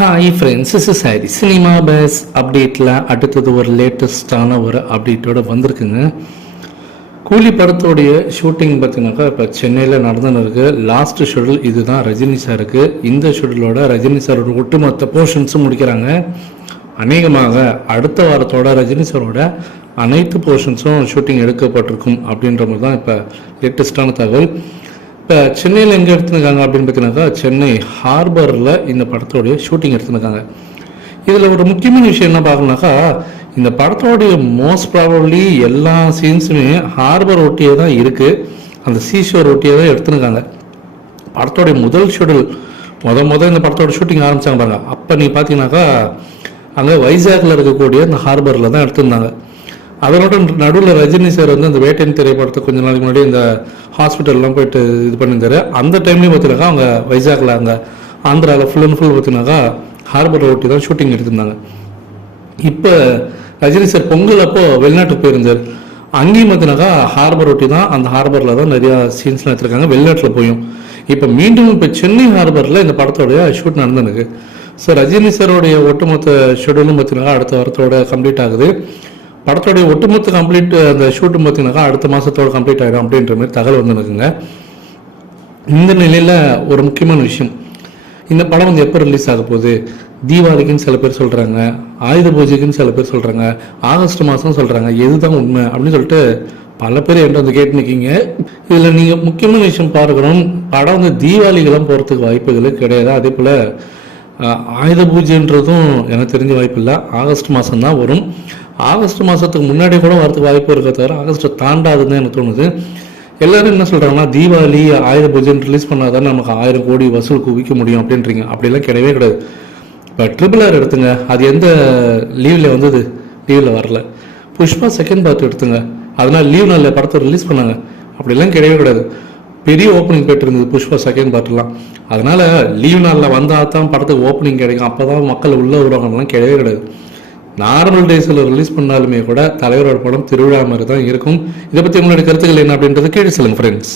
Hi friends, is சாரி cinema base அப்டேட்டில் அடுத்தது ஒரு லேட்டஸ்டான ஒரு அப்டேட்டோடு வந்திருக்குங்க. கூலி படத்தோடைய ஷூட்டிங் பார்த்தீங்கன்னாக்கா இப்போ சென்னையில் நடந்துன்னு இருக்குது. லாஸ்ட் ஷெடியூல் இதுதான் ரஜினி சாருக்கு. இந்த ஷெடியூலோட ரஜினி சாரோட ஒட்டுமொத்த போர்ஷன்ஸும் முடிக்கிறாங்க. அநேகமாக அடுத்த வாரத்தோட ரஜினி சாரோட அனைத்து போர்ஷன்ஸும் ஷூட்டிங் எடுக்கப்பட்டிருக்கும் அப்படின்ற மாதிரி தான் இப்போ லேட்டஸ்டான தகவல். இப்போ சென்னையில் எங்கே எடுத்துருக்காங்க அப்படின்னு பார்த்தீங்கன்னாக்கா சென்னை ஹார்பரில் இந்த படத்தோடைய ஷூட்டிங் எடுத்துருக்காங்க. இதில் ஒரு முக்கியமான விஷயம் என்ன பார்க்கணுனாக்கா, இந்த படத்தோடைய மோஸ்ட் ப்ராபப்ளி எல்லா சீன்ஸுமே ஹார்பர் ஒட்டியே தான் இருக்குது. அந்த சீஷோர் ஒட்டியே தான் எடுத்துருக்காங்க. படத்தோடைய முதல் ஷெடியூல் இந்த படத்தோட ஷூட்டிங் ஆரம்பித்தாங்க பாருங்க. அப்போ நீ பார்த்தீங்கன்னாக்கா அங்கே வைசாக்கில் இருக்கக்கூடிய அந்த ஹார்பரில் தான் எடுத்திருந்தாங்க. அதனோட நடுவில் ரஜினி சார் வந்து அந்த வேட்டையின் திரைப்படத்தை கொஞ்ச நாளைக்கு முன்னாடி இந்த ஹாஸ்பிட்டல்லாம் போயிட்டு இது பண்ணியிருந்தாரு. அந்த டைம்லேயும் பார்த்தீங்கன்னாக்கா அவங்க வைசாக்கில் அங்கே ஆந்திராவில் ஃபுல் அண்ட் ஃபுல் பார்த்தீங்கன்னாக்கா ஹார்பரை ஒட்டி தான் ஷூட்டிங் எடுத்திருந்தாங்க. இப்போ ரஜினி சார் பொங்கல் அப்போ வெளிநாட்டுக்கு போயிருந்தார். அங்கேயும் பார்த்தீங்கன்னாக்கா ஹார்பர் ஒட்டி தான், அந்த ஹார்பரில் தான் நிறையா சீன்ஸ்லாம் எடுத்திருக்காங்க வெளிநாட்டில் போயும். இப்போ மீண்டும் இப்போ சென்னை ஹார்பரில் இந்த படத்தோடைய ஷூட் நடந்துருக்கு. ஸோ ரஜினி சாரோடைய ஒட்டுமொத்த ஷெடியூலும் பார்த்தீங்கன்னா அடுத்த வாரத்தோட கம்ப்ளீட் ஆகுது. படத்தோடைய ஒட்டுமொத்த அந்த ஷூட்டும் பார்த்தீங்கன்னாக்கா அடுத்த மாதத்தோட கம்ப்ளீட் ஆகிடும் அப்படின்ற மாதிரி தகவல் வந்து இருக்குங்க. இந்த நிலையில் ஒரு முக்கியமான விஷயம், இந்த படம் வந்து எப்போ ரிலீஸ் ஆக போகுது? தீபாவளிக்குன்னு சில பேர் சொல்கிறாங்க, ஆயுத பூஜைக்குன்னு சில பேர் சொல்கிறாங்க, ஆகஸ்ட் மாதம் சொல்கிறாங்க. எதுதான் உண்மை அப்படின்னு சொல்லிட்டு பல பேர் என்கிட்ட வந்து கேட்டு நிற்கிங்க. இதில் நீங்கள் முக்கியமான விஷயம் பார்க்கணும், படம் வந்து தீபாவளிக்கெல்லாம் போகிறதுக்கு வாய்ப்புகள் கிடையாது. அதே போல் ஆயுத பூஜைன்றதும் எனக்கு தெரிஞ்ச வாய்ப்பு இல்லை. ஆகஸ்ட் மாதம் தான் வரும். ஆகஸ்ட் மாதத்துக்கு முன்னாடி கூட வரதுக்கு வாய்ப்பு இருக்க தவிர ஆகஸ்ட்டை தாண்டாதுன்னு எனக்கு தோணுது. எல்லோரும் என்ன சொல்கிறாங்கன்னா, தீபாவளி ஆயுத பூஜைன்னு ரிலீஸ் பண்ணாதான் நமக்கு 1000 கோடி வசூல் குவிக்க முடியும் அப்படின்றீங்க. அப்படிலாம் கிடையவே கிடையாது. இப்போ RRR எடுத்துங்க, அது எந்த லீவில் வந்தது? லீவில் வரல. புஷ்பா செகண்ட் பார்ட் எடுத்துங்க, அதனால் லீவ் நாளில் படத்தை ரிலீஸ் பண்ணாங்க. அப்படிலாம் கிடையவே கிடையாது. பெரிய ஓப்பனிங் போய்ட்டு இருந்தது புஷ்பா செகண்ட் பார்ட்லாம். அதனால் லீவ் நாளில் வந்தால் தான் படத்துக்கு ஓப்பனிங் கிடைக்கும், அப்போ தான் மக்கள் உள்ளே வருவாங்கலாம் கிடையவே கிடையாது. நார்மல் டேஸில் ரிலீஸ் பண்ணாலுமே கூட தலைவரோட படம் திருவிழா மாதிரி தான் இருக்கும். இதை பற்றி உங்களுடைய கருத்துக்கள் என்ன அப்படின்றது கீழே சொல்லுங்கள் ஃப்ரெண்ட்ஸ்.